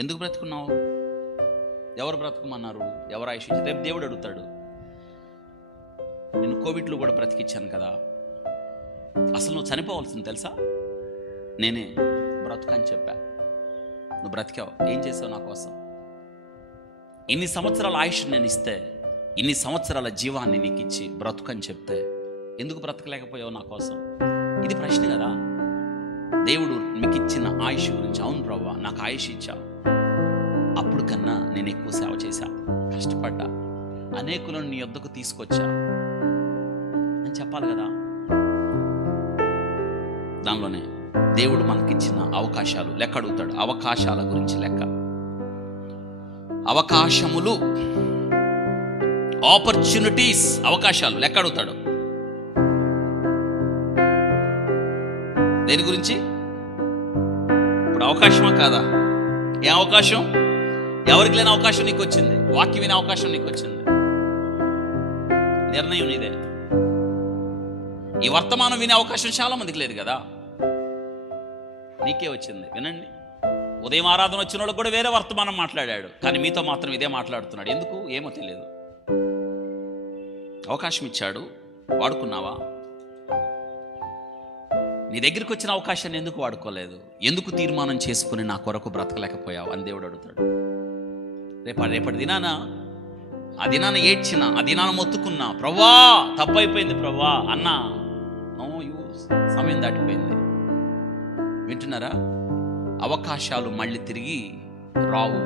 ఎందుకు బ్రతుకున్నావు? ఎవరు బ్రతకమన్నారు? ఎవరు ఆయుష్ ఇచ్చారు? రేపు దేవుడు అడుగుతాడు, నేను కోవిడ్లో కూడా బ్రతికిచ్చాను కదా, అసలు నువ్వు చనిపోవాల్సింది తెలుసా? నేనే బ్రతుకని చెప్పా, నువ్వు బ్రతికావు, ఏం చేసావు నా కోసం? ఇన్ని సంవత్సరాల ఆయుష్ నేను ఇస్తే, ఇన్ని సంవత్సరాల జీవాన్ని నీకు ఇచ్చి బ్రతుకని చెప్తే ఎందుకు బ్రతకలేకపోయావు నా కోసం? ఇది ప్రశ్న కదా. దేవుడు మీకు ఇచ్చిన ఆయుష్ గురించి, అవును ప్రభువా నాకు ఆయుష్ ఇచ్చావు, అప్పుడు కన్నా నేను ఎక్కువ సేవ చేశా, కష్టపడ్డా, అనేకులను నీ యొద్దకు తీసుకొచ్చా అని చెప్పాలి కదా. దానిలోనే దేవుడు మనకిచ్చిన అవకాశాలు లెక్క అడుగుతాడు. అవకాశాల గురించి లెక్క, అవకాశములు, ఆపర్చునిటీస్, అవకాశాలు లెక్క అడుగుతాడు. దేని గురించి? ఇప్పుడు అవకాశమా కాదా? ఏ అవకాశం? ఎవరికి లేని అవకాశం నీకు వచ్చింది. వాక్యం వినే అవకాశం నీకు వచ్చింది. నిర్ణయం నీదే. ఈ వర్తమానం వినే అవకాశం చాలా మందికి లేదు కదా, నీకే వచ్చింది. వినండి, ఉదయం ఆరాధన వచ్చిన వాళ్ళకి కూడా వేరే వర్తమానం మాట్లాడాడు, కానీ మీతో మాత్రం ఇదే మాట్లాడుతున్నాడు. ఎందుకు? ఏమో తెలియదు. అవకాశం ఇచ్చాడు, వాడుకున్నావా? నీ దగ్గరికి వచ్చిన అవకాశాన్ని ఎందుకు వాడుకోలేదు? ఎందుకు తీర్మానం చేసుకుని నా కొరకు బ్రతకలేకపోయావు అని దేవుడు అడుగుతాడు. రేపటి దినాన, ఆ దినాన ఏడ్చిన, ఆ దినాన మొత్తుకున్నా, ప్రవ్వా తప్పైపోయింది ప్రవ్వా అన్నా, నో యూస్, సమయం దాటిపోయింది. వింటున్నారా? అవకాశాలు మళ్ళీ తిరిగి రావు.